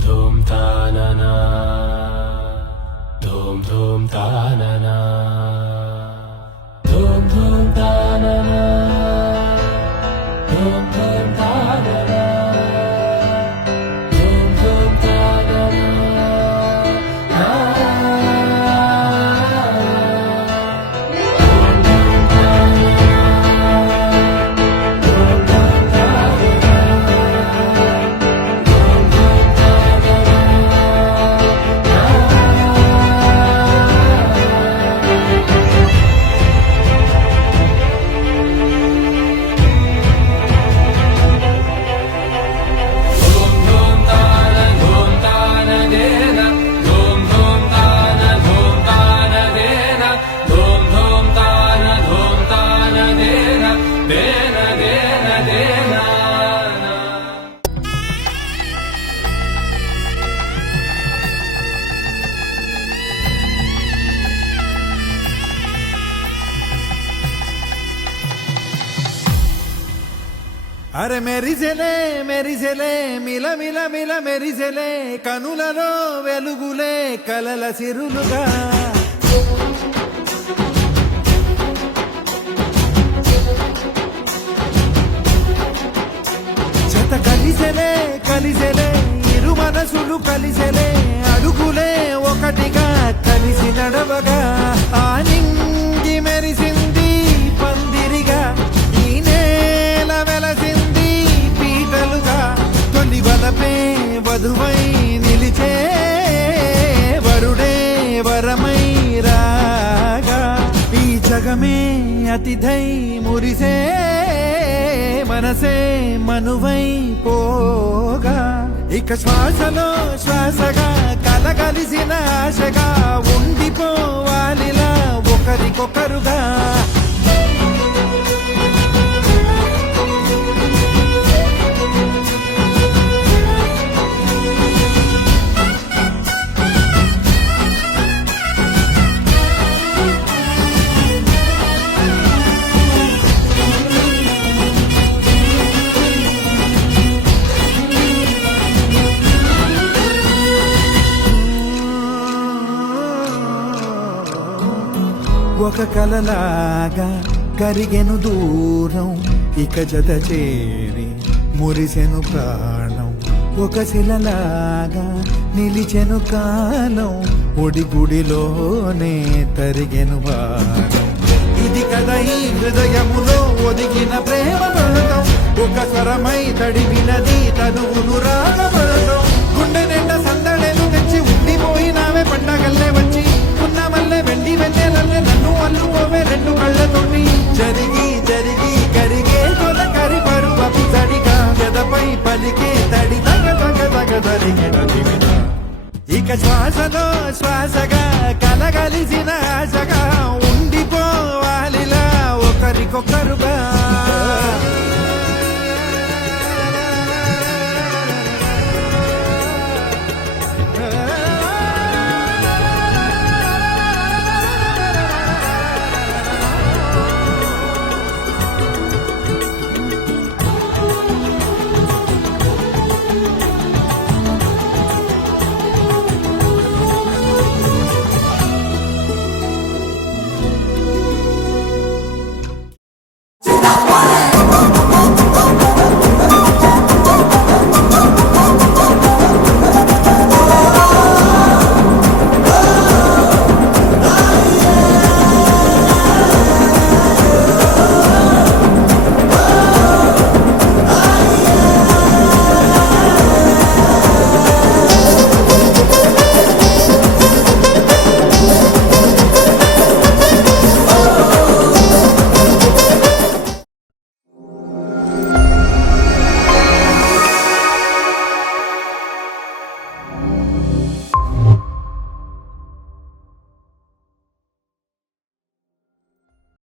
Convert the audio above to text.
ధూమ్ తాననా ధూమ్ ధూమ్ తాననా ధూమ్ ధూమ్ తాననా ధూమ్ ధూమ్ తాననా ధూమ్ ధూమ్ తాననా అరే మెరిసెలే మెరిసెలే మిల మిల మిల మెరిసెలే కనులలో వెలుగులే కలల సిరులుగా చెత కలిసెలే కలిసెలే ఇరు మనసులు కలిసెలే అడుగులే ఒకటిగా కలిసి నడవగా ఆ నింగి మెరిసింది పందిరిగా ఈ నేల వెలసింది పీటలుగా తొలి వలపే వధువై నిలిచే వరుడే వరమై రాగా ఈ జగమే అతిథై మురిసే మనసే మనువై పోగా ఇక శ్వాసలో శ్వాసగా కలగలిసిన ఆశగా ఉండిపోవాలిలా ఒకరికొకరుగా ఒక కలలాగా కరిగెను దూరం ఇక జత చేరి మురిసెను ప్రాణం ఒక శిలలాగా నిలిచెను కాలం ఒడిగుడిలోనే తరిగెను వారం ఇది కదా ఈ హృదయములో ఒదిగిన ప్రేమ పడతాం ఒక స్వరమై తడివినది తనువును రాగపడతాం గుండె నిండా సందడేలు తెచ్చి ఉండిపోయినావే పండగల్లే వచ్చి ఉన్న మల్లె వెండి వెన్నెలల్లే నన్ను అల్లుకోవే రెండు కళ్ళతోటి జరిగి జరిగి కరిగే తొలకరి పరువపు తడిగా గదపై పలికే తడి తగ తగ తగ తరిగిన ఇక శ్వాసలో శ్వాసగా కలగలిసిన ఆశగా ఉండిపోవాలిలా ఒకరికొకరుగా